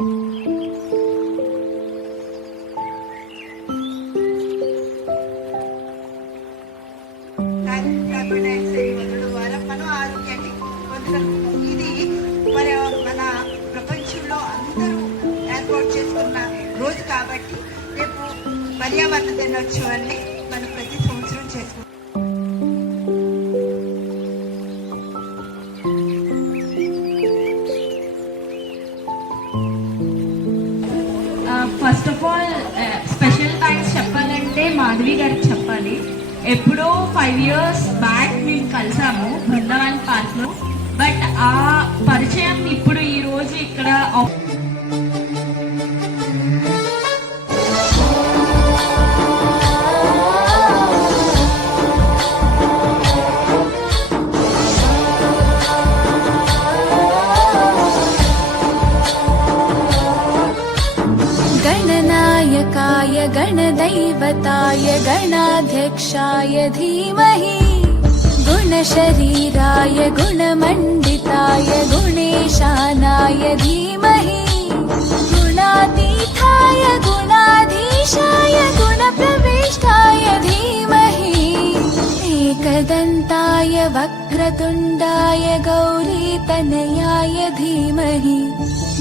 ఇది మరి మన ప్రపంచంలో అందరూ ఏర్పాటు చేసుకున్న రోజు కాబట్టి రేపు పర్యావరణ దినోత్సవాన్ని మనం ప్రతి సంవత్సరం చేసుకుంటాం. First of all special thanks చెప్పాలంటే మాధవి గారికి చెప్పాలి. ఎప్పుడో 5 years బ్యాక్ మేము కలిసాము బృందావన్ పార్క్లో. బట్ ఆ పరిచయం ఇప్పుడు ఈ రోజు ఇక్కడ गणनायकाय गणदैवताय गणाध्यक्षाय धीमहि गुणशरीराय गुणमण्डिताय गुणेशानाय धीमहि गुणातीताय गुणाधीशाय गुणप्रविष्टाय धीमहि एकदन्ताय वक्रतुण्डाय गौरीतनयाय धीमहि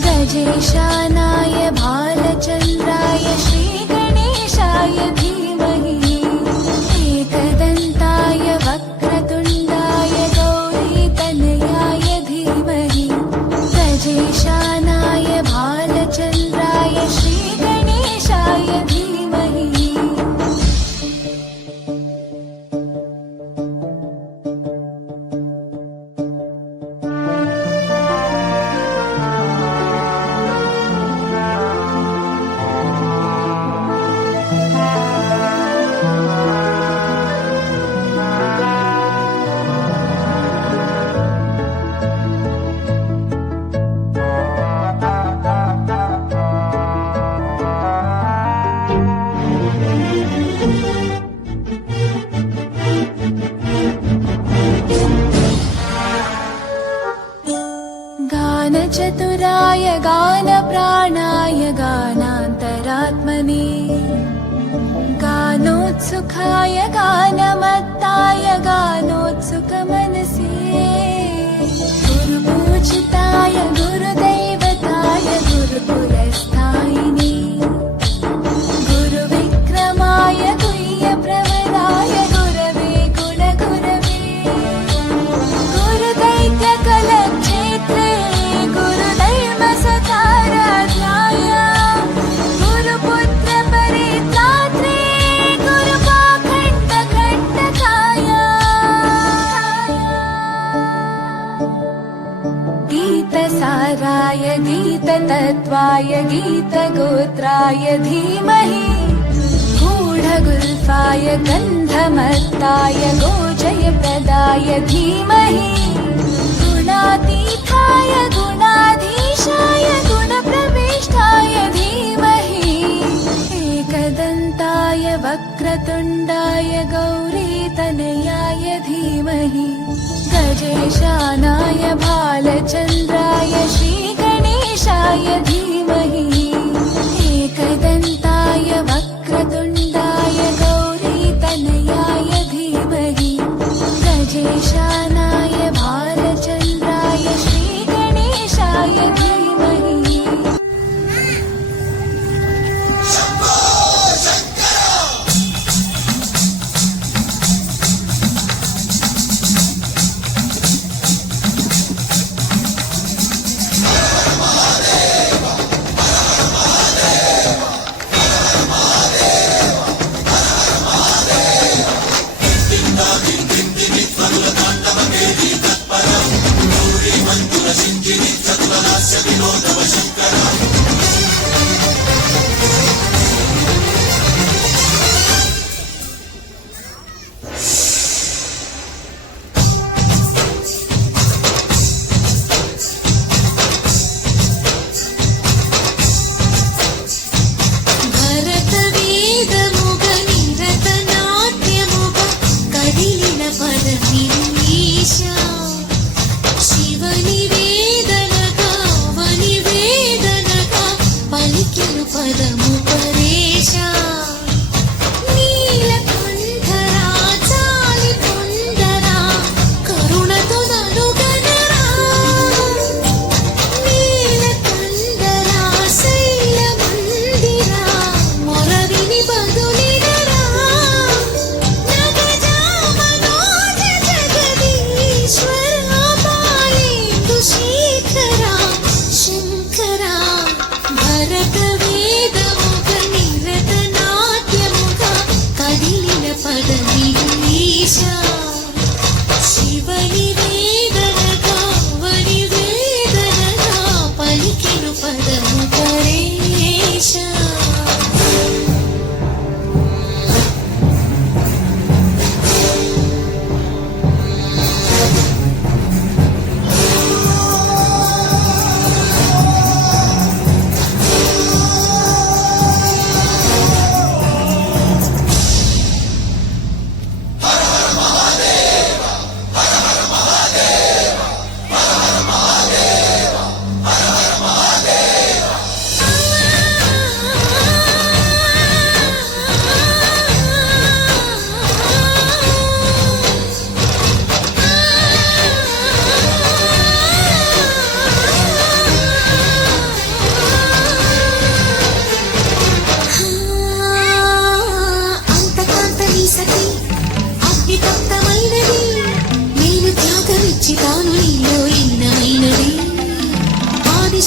गजेशानाय भालचन्द्राय श्रीगणेशाय धीमहि एकदन्ताय वक्रतुण्डाय गौरीतनयाय धीमहि गजेशानाय भालचन्द्राय श्रीगणेशाय धीमहि. गानचतुराय गानप्राणाय गानान्तरात्मने गानोत्सुखाय गानमत्ताय गानोत्सुकमनसे गुरुपूजिताय गुरुदैवताय गुरुकुलस्थायिने गुरुविक्रमाय गुह्यप्रवराय गुरवे गुणगुरवे गुरुदैत्यकलक्षेत्रे गुरुदैवसकाराध्याय गुरुपुत्रपरित्रात्रे गुरुपाखण्डखण्डकाय गीतसाराय गीततत्त्वाय गीतगोत्राय धीमहि गूढगुल्फाय गन्धमत्ताय गोजयप्रदाय धीमहि गुणातीताय गुणाधीशाय गुणप्रविष्टाय धीमहि एकदन्ताय वक्रतुण्डाय गौरीतनयाय धीमहि गजेशानाय भालचन्द्राय श्रीगणेशाय धीमहि एकदन्ताय वक्रतुण्डाय गौरीतनयाय धीमहि गजेशानाय भालचन्द्राय श्रीगणेशाय धीमहि. शिवनिवेदनका वनिवेदनका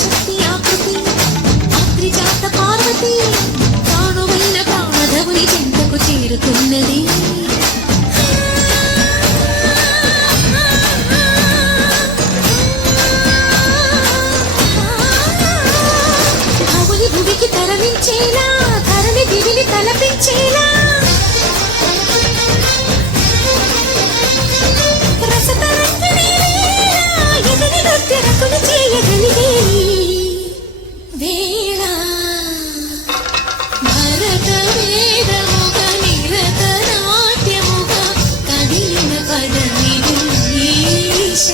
శక్తి ఆకృతి అగ్రిజాత పార్వతి ప్రాణమైన ప్రాణధవుని చెంతకు చేరుతున్నది భవుని భువికి తరలించేలా ధరణి దివిని తలపించేలా రసతరంగిణి లీలా ఎదిరి నృత్యరతులు చేయగలిగే వేళ భరత వేదముగ నిరత నాట్యముగ కదిలిన పదమిది ఈశ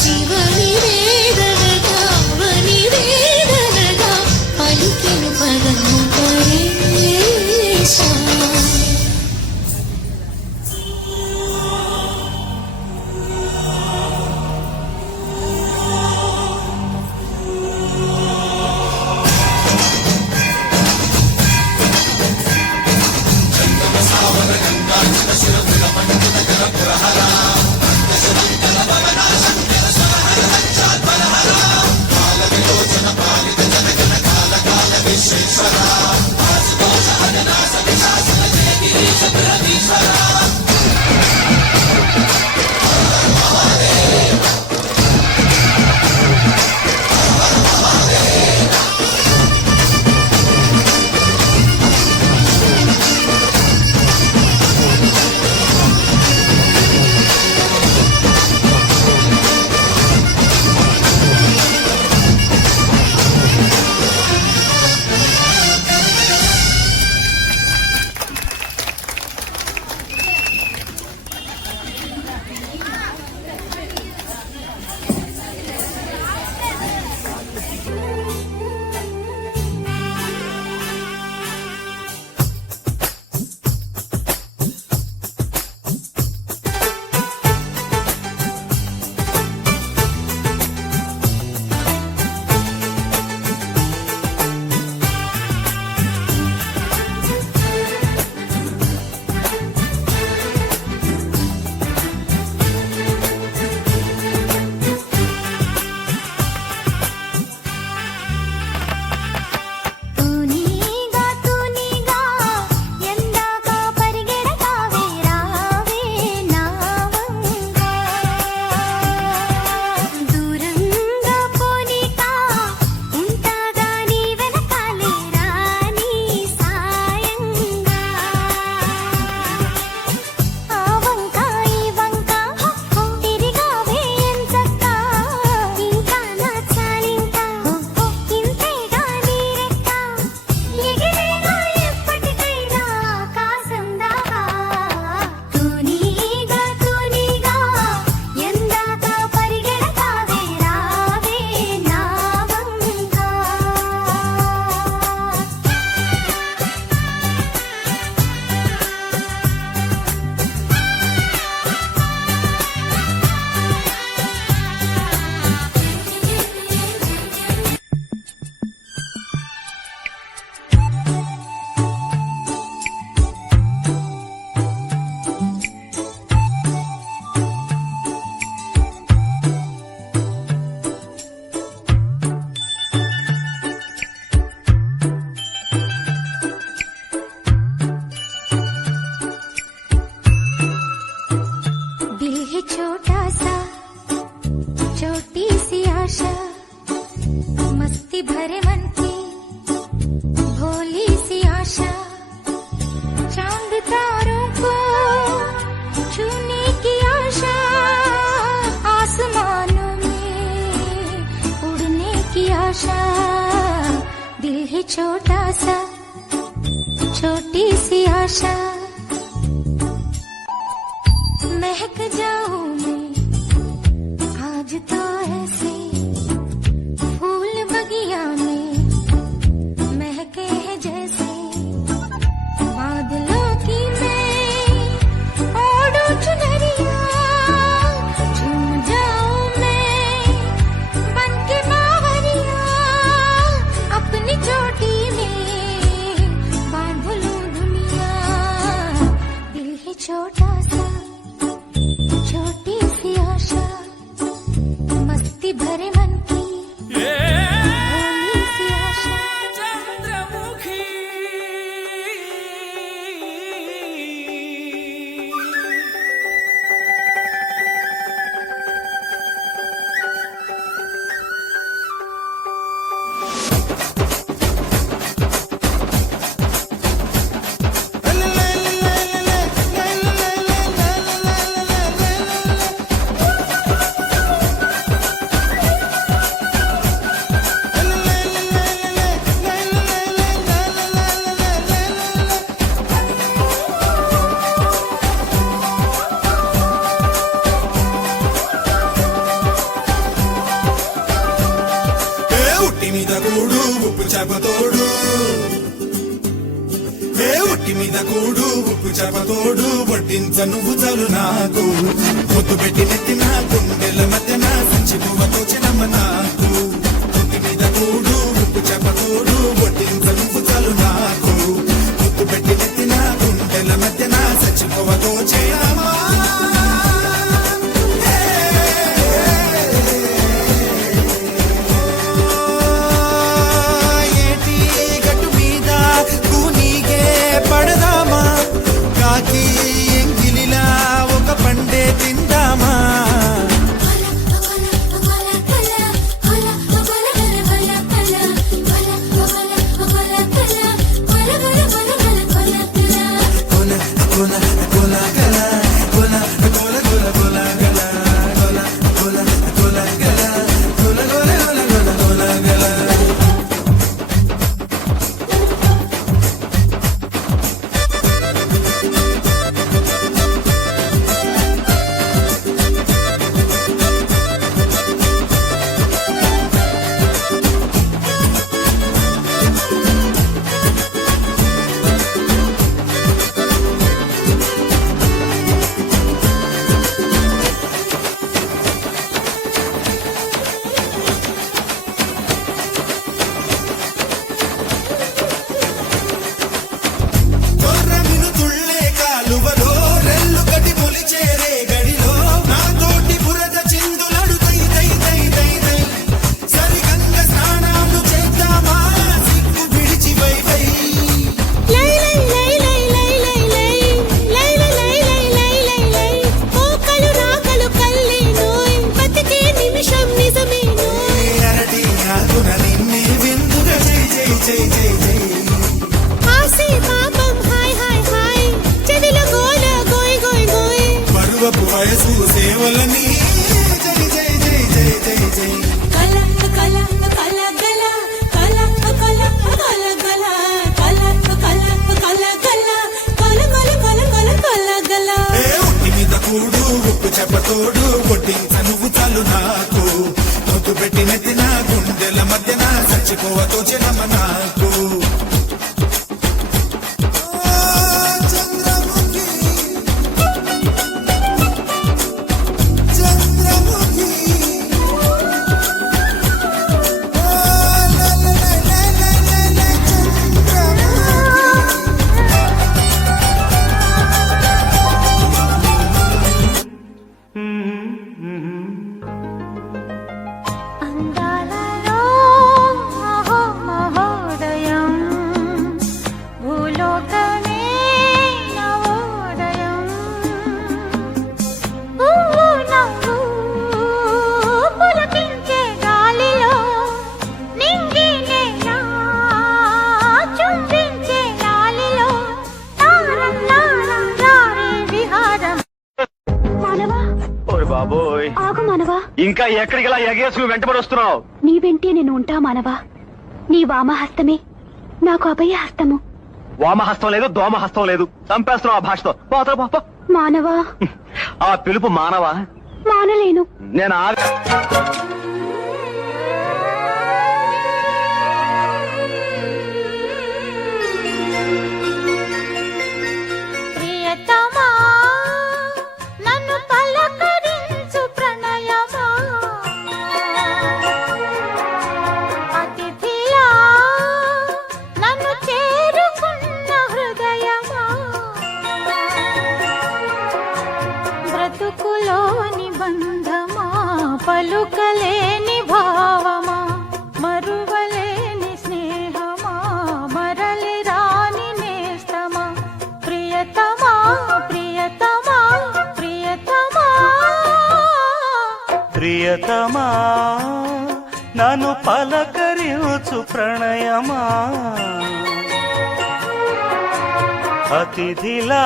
శివని వేదనగా అవని వేదనగా పలికెను పదము పరేశ छोटा सा छोटी सी आशा महक जाऊं मैं आज तो ऐसे फूल बगिया में महके हैं जैसे बादलों की मैं ओढ़ूं चुनरिया झूम जाऊं मैं बनके बावरिया अपनी चोटी में बांध लूं दुनिया दिल है छोटा सा छोटा ఒట్టి మీద కూడు ఉప్పు చేపతోడు ఒట్టి మీద కూడు ఉప్పు చేపతోడు వడ్డించ నువ్వు చాలు నాకు ముద్దు పెట్టి నెత్తిన గుండెల మధ్యన సంచి పువ్వతో చినమ్మ నాకు ఒట్టి మీద కూడు ఉప్పు చేపతోడు వడ్డించ నువ్వు చాలు నాకు ముద్దు పెట్టి నెత్తిన గుండెల మధ్యన సంచి పువ్వతో చినమ్మ ఎంగిలిలా ఒక పండే తిందామా వయసు సేవలని జై జై జై జై జై జై కల కల కల గల కల కల కల గల కల కల కల గల కల కల కల కల గల ఒట్టి మీద కూడు ఉప్పు చెప్పతోడు కొట్టించ నువ్వు చాలు నాకు ముద్దు పెట్టి నెత్తిన గుండెల మధ్యన చచ్చిపోవతో చినమ్మ నాకు ఇంకా ఎక్కడికి ఎగేసుకు వెంటబడి వస్తున్నావు? నీ వెంటే నేను ఉంటా మానవా. నీ వామహస్తమే నాకు అభయహస్తము. వామహస్తం లేదు దోమహస్తం లేదు, చంపేస్తున్నావు ఆ భాషతో. మానవా, ఆ పిలుపు మానవా? మానలేను. నేను పలుకలేని భావమా, మరువలేని స్నేహమా, మరలి రాని నేస్తమా, ప్రియతమా ప్రియతమా ప్రియతమా ప్రియతమా నన్ను పలకరించు ప్రణయమా, అతిథిలా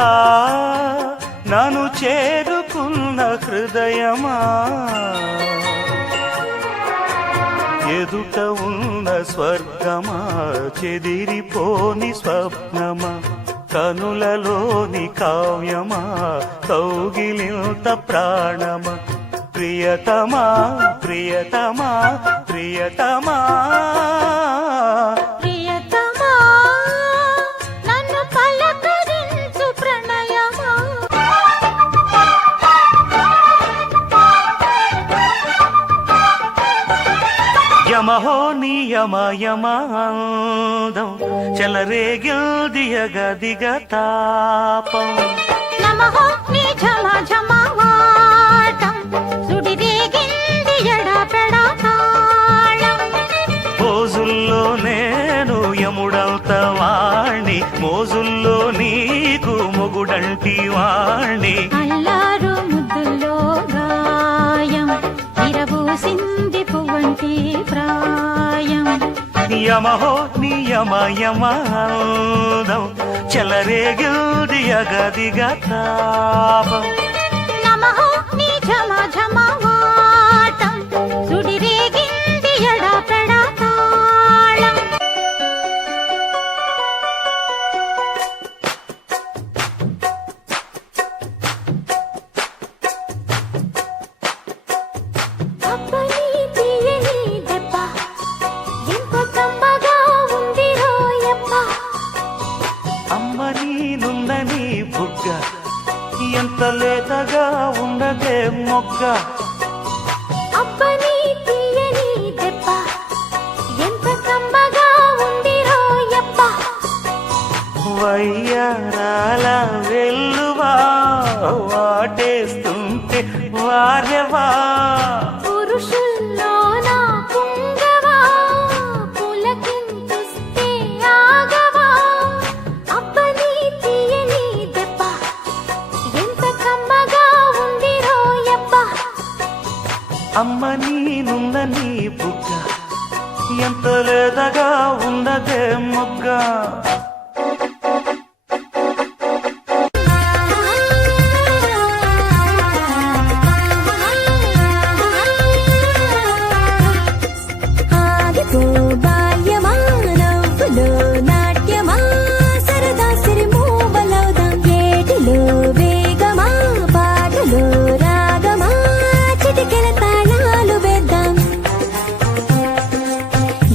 నన్ను చేరుకున్న హృదయమా, ఎదుట ఉన్న స్వర్గమా, చెదిరిపోని స్వప్నమా, కనులలోని కావ్యమా, కౌగిలింత ప్రాణమా, ప్రియతమా ప్రియతమా ప్రియతమా యమహో నియమయమాందం చెలరేగిల్దియగదిగ తాపం నమః నీ ఝమ ఝమవాటం సుడిరేగింది ఎడపెడా తాళం మోజుల్లో నేను యముడంత వాణ్ణి మోజుల్లో నీకు మొగుడంటి వాణ్ణి అల్లారు ముద్దుల్లో గాయం విరబూసింది పువ్వంటి ప్రాయం యమహో నియమయమాందం చెలరేగిల్దియగదిగ తాపం నమః నీ ఝమ ఝమవాటం సుడిరేగింది ఎడపెడా తాళం అబ్బని తీయని దెబ్బ ఎంత కమ్మగా ఉంది రోయప్ప అమ్మ నీనుందని బుగ్గ ఎంత లేతగా ఉండదే మొగ్గ అబ్బని తీయని దెబ్బ ఎంత కమ్మగా ఉంది రోయప్ప వయ్యారాల వెల్లువా వాటేస్తుంటే వారెవా పురుషుల్లోన పుంగవా పులకింతుస్తే ఆగవా అబ్బని తీయని దెబ్బ ఎంత కమ్మగా ఉంది రోయప్ప అమ్మ నీనుందని బుగ్గ ఎంత లేతగా ఉండదే మొగ్గ ఆగిపో బాల్యమా నవ్వులో నాట్యమా సరదా సిరిమూవలవుదాం ఏటిలో వేగమా పాటలో రాగమా చిటికెల తాళాలు వేద్దాం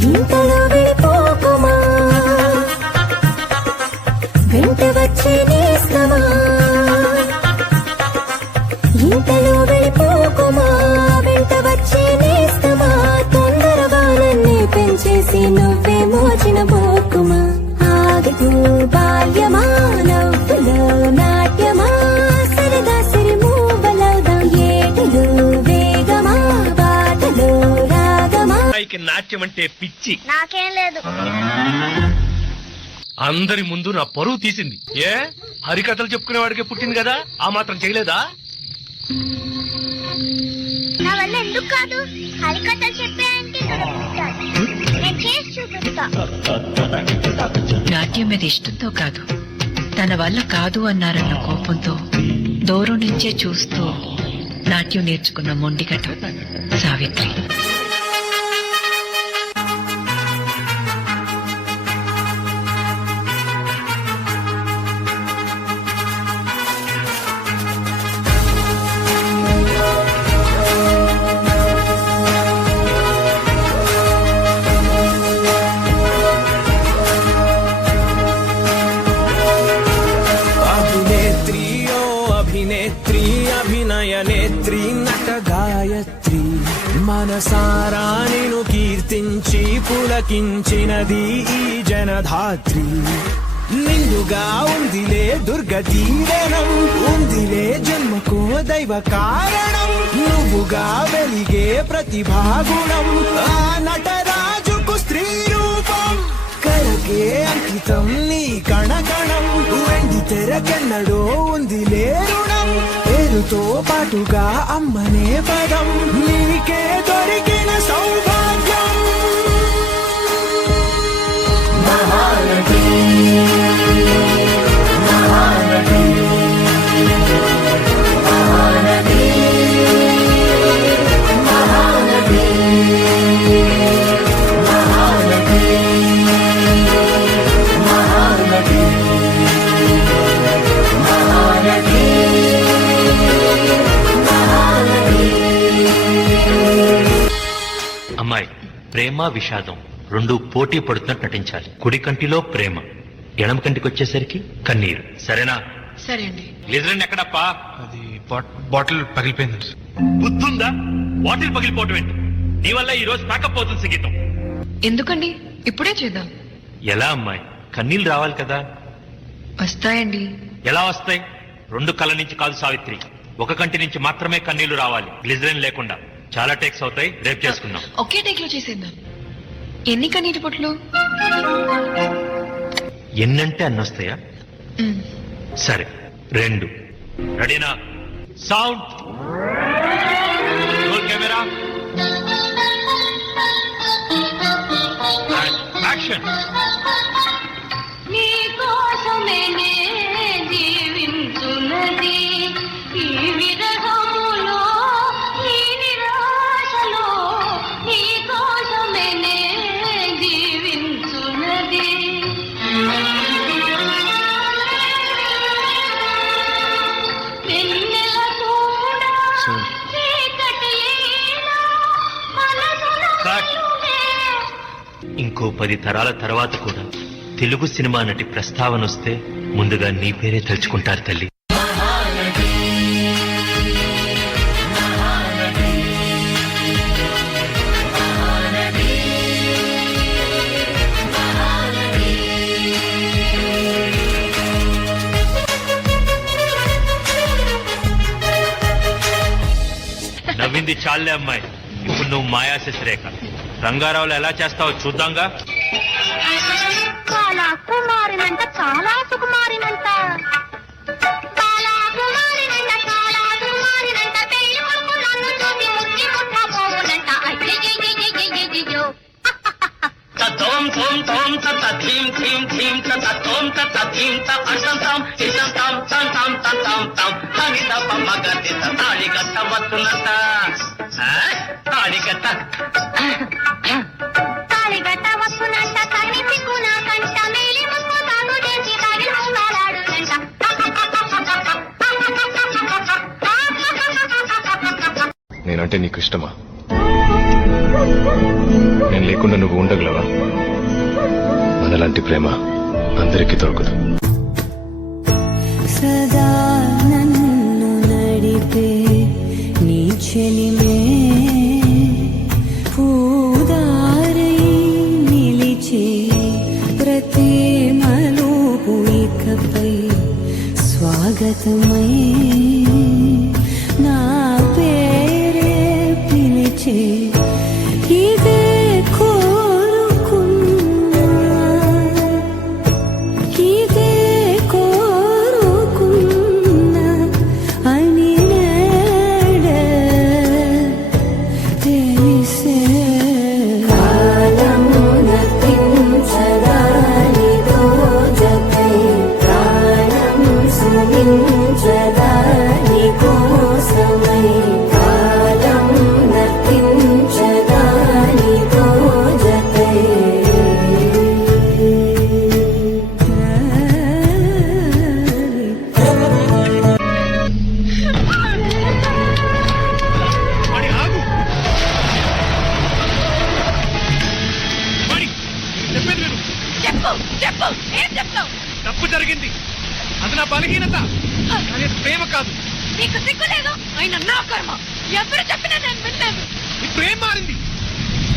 ఇంతలో వెళ్ళిపోకుమా వెంట వచ్చే నేస్తమా ఇంతలో వెళ్ళిపోకుమా వెంట వచ్చే నేస్తమా తొందరగా నన్నే పెంచేసి నువ్వే మోచిన బోకుమా ఆగిపో బాల్యమా నవ్వులో నాట్యమా సరదా సిరిమూవలవుదాం ఏటిలో వేగమా పాటలో రాగమా నాట్యం అంటే పిచ్చి నాకేం లేదు. అందరి ముందు నా పరువు తీసింది. ఏ హరికథలు చెప్పుకునేవాడికే పుట్టింది కదా, ఆ మాత్రం చేయలేదా? నా వల్ల ఎందుకు కాదు? హరికథలు చెప్పాయంటే నేను చేసి చూపిస్తా. నాట్యం మీద ఇష్టంతో కాదు, తన వల్ల కాదు అన్నారన్న కోపంతో దూరం నుంచే చూస్తూ నాట్యం నేర్చుకున్న మొండిగట సావిత్రి. अभिनेत्री अभिनय नेत्री नट गायत्री మనసారా నిను కీర్తించి పులకించినది ఈ జనధాత్రి నిండుగా ఉందిలే దుర్గ దీవెనం ఉందిలే జన్మకో దైవ కారణం నువ్వుగా వెలిగే ప్రతిభాగుణం ఆ నటరాజుకు స్త్రీ రూపం కరకే అంకితం నీ కణకణం వెండి తెరకెన్నడో ఉందిలే రుణం పేరుతో పాటుగా అమ్మనే పదం నీకే దొరికిన సౌభాగ్యం మహానటి మహానటి మహానటి మహానటి మహానటి మహానటి మహానటి అమ్మాయి ప్రేమ విషాదం రెండు పోటీ పడుతున్నట్టు నటించాలి. కుడి కంటిలో ప్రేమ, ఎడమ కంటికి వచ్చేసరికి కన్నీరు. సరేనా? సరే అండి. గ్లిజరిన్ ఎక్కడప్పా? అది బాటిల్ పగిలిపోయింది. బుద్ధుందా? బాటిల్ పగిలిపోవటం ఏంటి? నీ వల్ల ఈ రోజు ప్యాకప్ అవుతుంది సంగీతం. ఎందుకండి ఇప్పుడే చేద్దాం. ఎలా అమ్మాయి, కన్నీళ్ళు రావాలి కదా. వస్తాయండి. ఎలా వస్తాయి? 2 కళ్ళ నుంచి కాదు సావిత్రి, 1 కంటి నుంచి మాత్రమే కన్నీళ్లు రావాలి, గ్లిజరిన్ లేకుండా. చాలా టేక్స్ అవుతాయి, రేపు చేసుకుందాం. ఒకే టేక్ లో చేసేద్దాం. ఎన్ని కన్నీటి పొట్లు? ఎన్నంటే అన్నొస్తాయా? సరే 2. రెడీనా? Sound, roll camera, action. నీ కోసమే జీవించున్నది ఈ విరహములో, ఈ నిరాశలో, నీ కోసమే జీవించున్నది. వెన్నెల కూడా చీకటిలో మనసున వెలుగే. ఇంకో 10 తరాల తర్వాత కూడా తెలుగు సినిమా నటి ప్రస్తావన వస్తే ముందుగా నీ పేరే తలుచుకుంటారు తల్లి. నవ్వింది చాలే అమ్మాయి, ఇప్పుడు నువ్వు మాయా శశిరేఖ. రంగారావులో ఎలా చేస్తావో చూద్దాంగా. చాలా కుమారినంట, చాలా సుకుమారినంట, చాలా కుమారినంట, చాలా కుమారినంట, పెళ్లి కొడుకు నన్ను చూసి ముద్ది ముట్టబోవునంట. అయ్యయ్యయ్యయ్యయ్యయ్యో. తోం తోం తోం తత ధీం ధీం ధీం తత తోం తత ధీం త అసం తాం ఇసం తాం తం తాం తం తాం తాం తని తప మగతి తాళి గట్ట వస్తున్నట. తాళి గట్ట తాళిగట్ట వస్తునంట, కన్ని సిగ్గున కంట, మేలి ముక్కు తాగు చేసి తాగి ఊలాడునంట. నేనంటే నీకు ఇష్టమా? నేను లేకుండా నువ్వు ఉండగలవా? మనలాంటి ప్రేమ అందరికీ దొరకదు. సదా నన్ను నడిపే నీ చెలిమే పూదారై నిలిచే ప్రతి మలుపు ఇకపై స్వాగతమై నా పేరే పిలిచే ఇదే కోరుకున్నా, ఇదే కోరుకున్నా అని నేడే తెలిసే. కాలమున తించదాని దోజకై ప్రాణం సుమించదాని కోసమై, కాలమున తించదాని దోజకై. మణి ఆగు. మణి, చెప్పేది విను. చెప్పు చెప్పు, ఏం చెప్తావు? తప్పు జరిగింది, అది నా బలహీనత, కానీ అది ప్రేమ కాదు. నీకు సిగ్గు లేదు? ఆయన నా కర్మ. ఎవరు చెప్పినా నేను వినలేదు. ఇప్పుడు ఏం మారింది?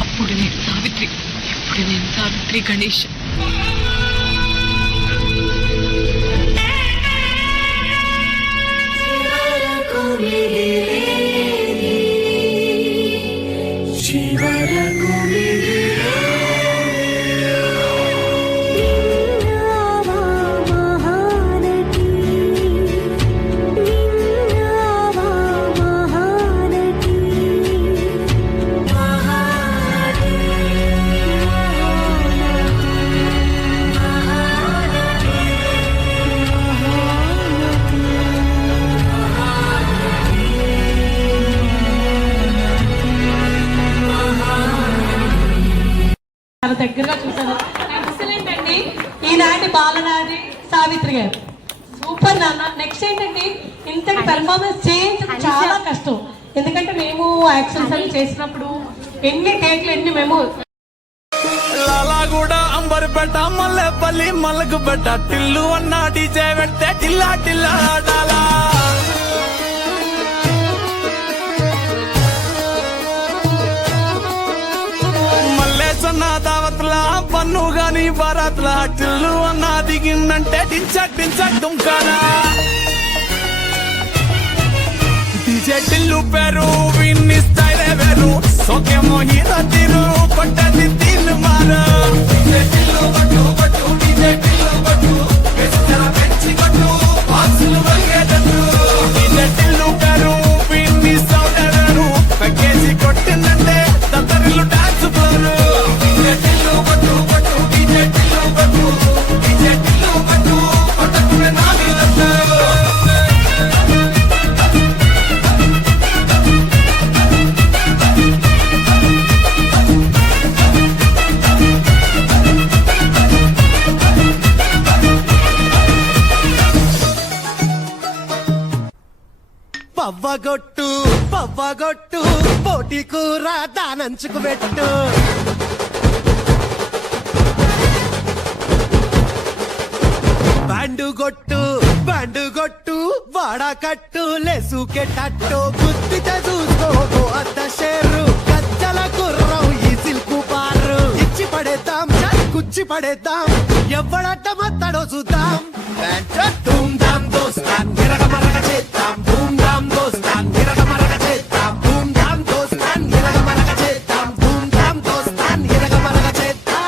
అప్పుడు నేను సావిత్రి, ఇప్పుడు నేను సావిత్రి గణేష్. చివరకు మిగిలేది, చివరకు విన్నావా మహానటి, విన్నావా మహానటి, మహానటి, చాలా దగ్గరగా చూసాను. ఎక్సలెంట్ అండి. ఈనాటి బాలనారి సావిత్రి గారు, సూపర్ నాన్న. నెక్స్ట్ ఏంటంటే ఇంతటి పెర్ఫార్మెన్స్ చేయించడం చాలా కష్టం. ఎందుకంటే మేము యాక్షన్స్ అవి చేసినప్పుడు ఎన్ని టేక్లు ఎన్ని మేము లాలాగూడ అంబర్పేట మల్లెపల్లి మల్లకుపేట టిల్లు అన్న డీజే పెడితే టిల్లా టిల్లా ఆడాలా. బారాత్ల టిల్లు అన్నా దిగిందంటే టించక్ టించక్ దుంకానా డీజే టిల్లు పేరు విన్ని స్టైలే వేరు సోకేమో హీరో తీరు కొట్టది తీన్ మారు డీజే టిల్లు కొట్టు కొట్టు డీజే టిల్లు కొట్టు వెచ్చర పెంచి కొట్టు బాక్సులు వంగేటట్టు డీజే టిల్లు పేరు విన్ని సౌండ్ వేరు ప్యాకేజీ కొట్టిందంటే తత్తరిల్లు డాన్స్ ఫ్లోర్ డీజే టిల్లు కొట్టు కొట్టు డీజే టిల్లు కొట్టు డీజే టిల్లు కొట్టు కొట్టకునే నాగిలట్టు పవ్వగొట్టు పోటీ కూర దానంచుకు పెట్టు బ్యాండు గొట్టు వాడకట్టు లేసుకెట్టట్టు గుద్దితే చూసుకోబో అద్ద షేరు గజ్జల గుర్రం ఈ సిల్కు బారు ఇచ్చి పడేద్దాం కుచ్చి పడేద్దాం ఎవడట్ట మత్తడో చూద్దాం ధూమ్ ధామ్ దోస్తాన్ గిరగ మరగ చేద్దాం ధూమ్ ధామ్ దోస్తాన్ గిరగ మరగ చేద్దాం ధూమ్ ధామ్ దోస్తాన్ గిరగ మరగ చేద్దాం ధూమ్ ధామ్ దోస్తాన్ గిరగ మరగ చేద్దాం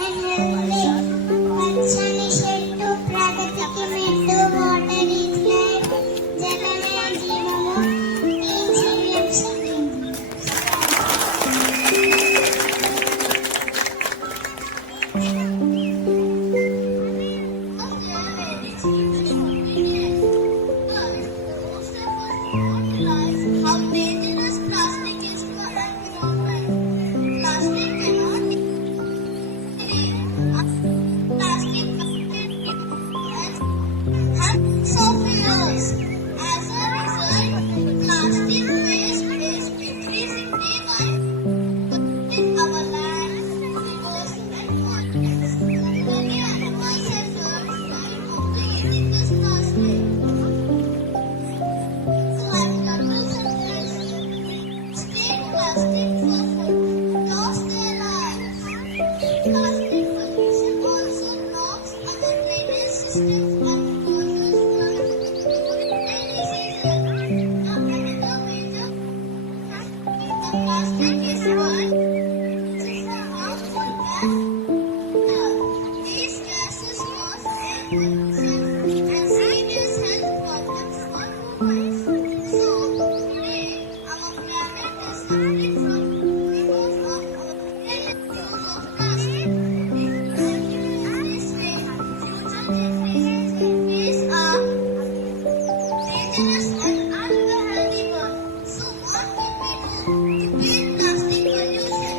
and healthy. Many animals and birds die of eating this plastic. So turtles and fish eat plastic for food, lost their lives. Plastic pollution also blocks other drainage systems and causes floods and diseases. Another major the plastic is one. It's a harmful gas. These gases cause air pollution and serious health problems for humans. So today our planet is suffering from because of our careless use of plastic. This way, future generations will face a dangerous and unhealthy world. So what can we do to beat plastic pollution?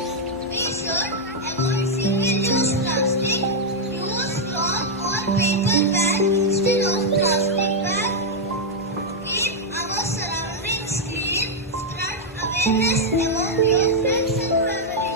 We should avoid single-use plastic, use cloth or paper bag instead of plastic bag, keep our surroundings clean, spread awareness among your friends and family.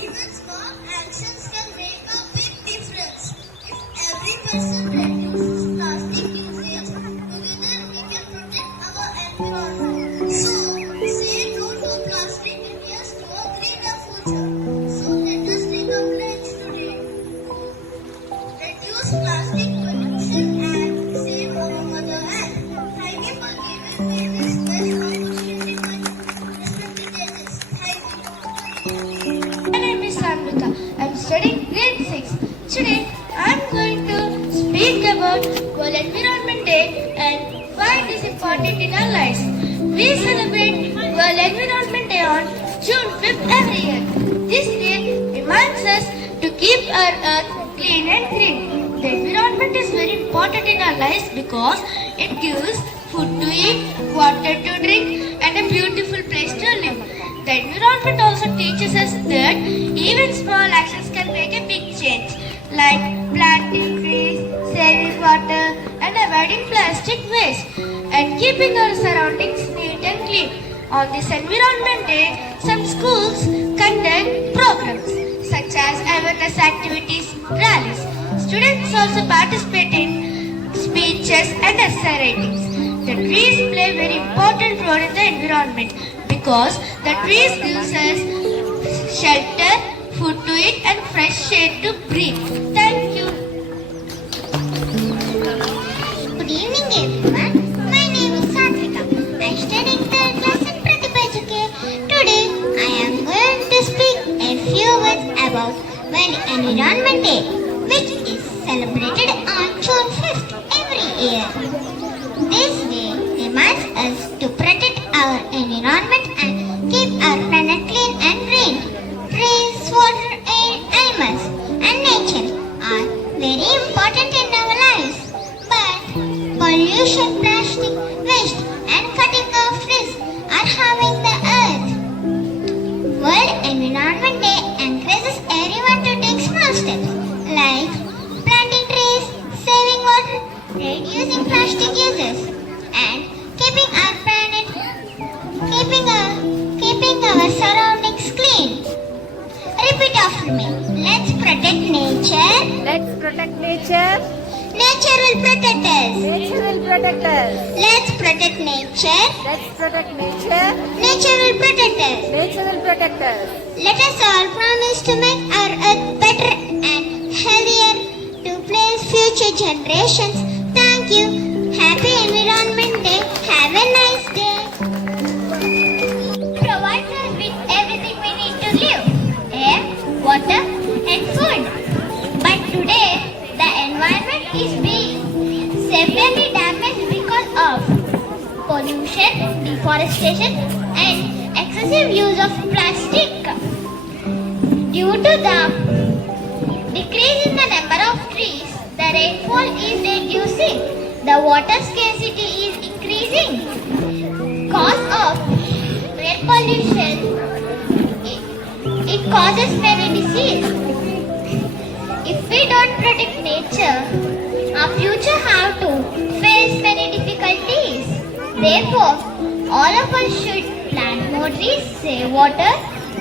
Even small actions can make a big difference. If every person reduces plastic usage, together we can protect our environment. So, say no to plastic and yes to a greener future. So let us take a pledge today. Reduce plastic pollution and save our mother earth. Thank you for giving me this best opportunity by respected judges. Thank you. My name is Samrita. I'm studying grade 6. Today, I'm going to speak about World Environment Day and why it is important in our lives. We celebrate World Environment Day on June 5th every year. This day reminds us to keep our earth clean and green. The environment is very important in our lives because it gives food to eat, water to drink, and a beautiful place to live. The environment also teaches us that even small actions can make a big change, like planting trees, saving water, and avoiding plastic waste, and keeping our surroundings neat and clean. On this Environment Day, some schools conduct programs such as awareness activities, rallies. Students also participate in speeches and essay writings. The trees play a very important role in the environment because the trees gives us shelter, food to eat and fresh air to breathe. Thank you. Good evening everyone. My name is Satvika. I study in 3rd class in Pratibha JK. Today I am going to speak a few words about World Environment Day, which is celebrated on June 5th every year. This day reminds us to protect our environment and keep our planet clean and green. Trees, water, air, animals and nature are very important in our lives. But pollution, plastic waste and cutting off trees are harming the earth. World Environment Day encourages everyone to take small steps like planting trees, saving water, reducing plastic uses and keeping our planet, keeping our surroundings clean. Repeat after me. Let's protect nature. Let's protect nature. Nature will protect us. Nature will protect us. Let's protect nature. Let's protect nature. Nature will protect us. Nature will protect us. Let us all promise to make our earth better and healthier to please future generations. Thank you. Happy Environment Day. Have a nice day. Provides us with everything we need to live. Air, water and food. But today, the environment is being severely damaged because of pollution, deforestation and excessive use of plastic. Due to the decrease in the number of trees, the rainfall is reducing, the water scarcity is increasing. Cause of air pollution, it causes many diseases. If we don't protect nature, our future have to face many difficulties. Therefore, all of us should plant more trees, save water,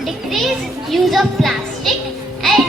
decrease use of plastic and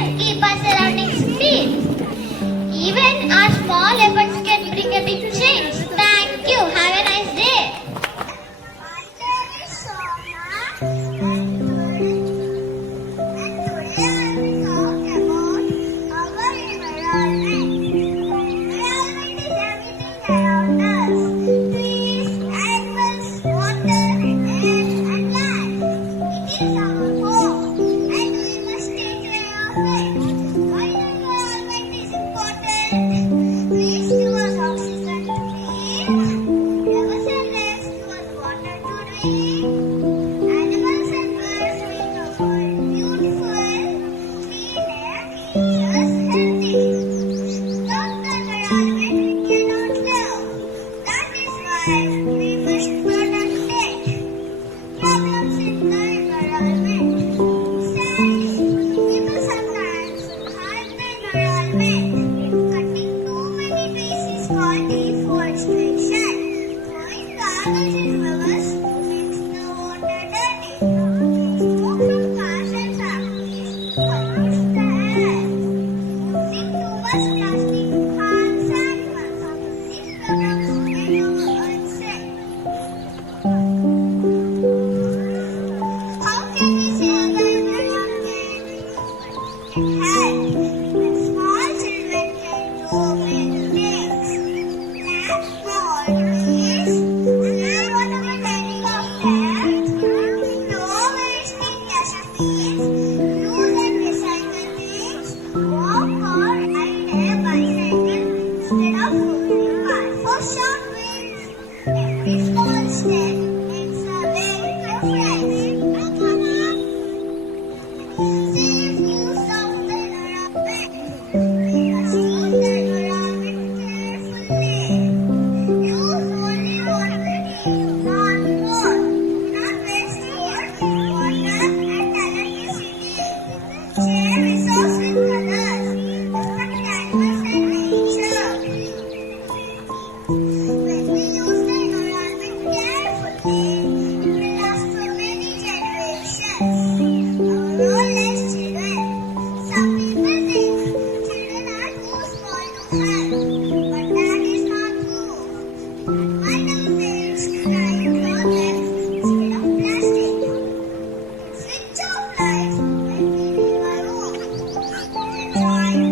Thank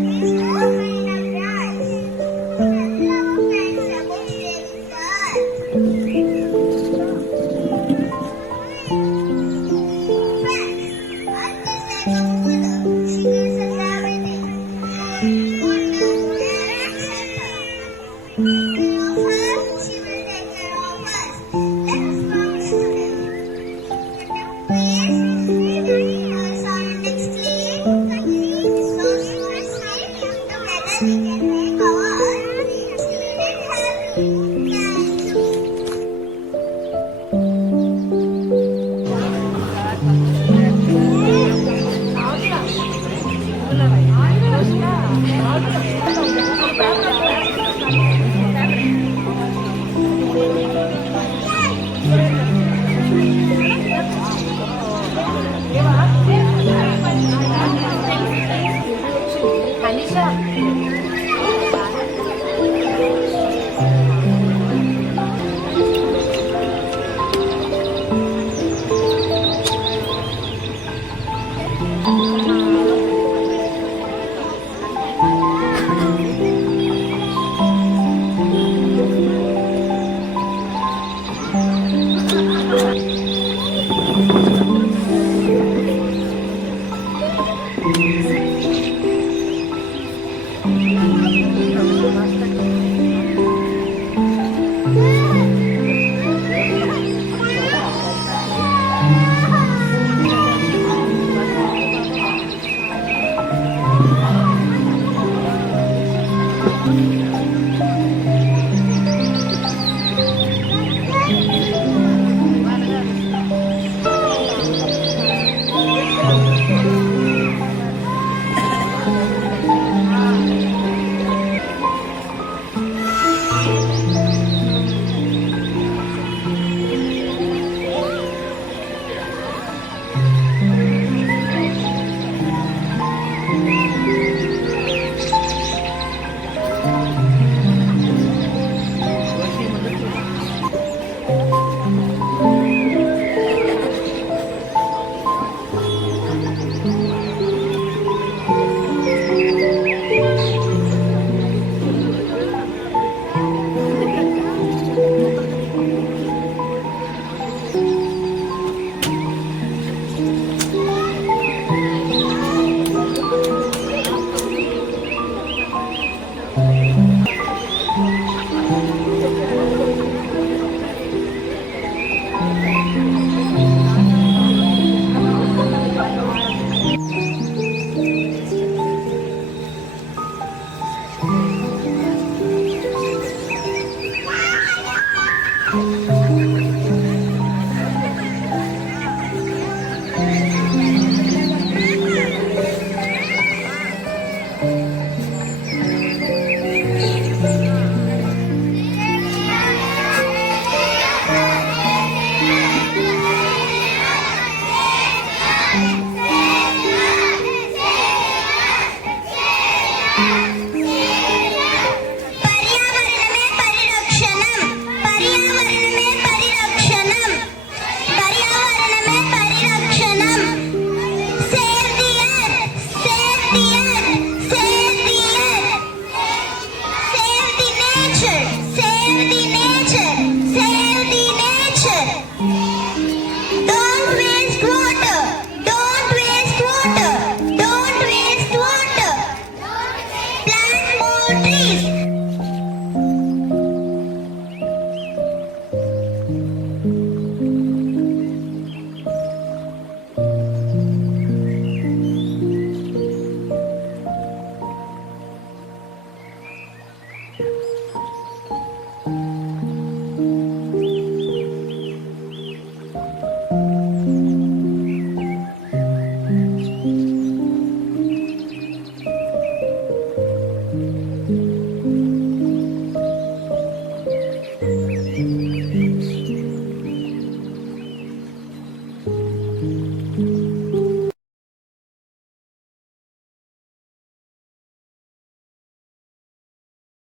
you.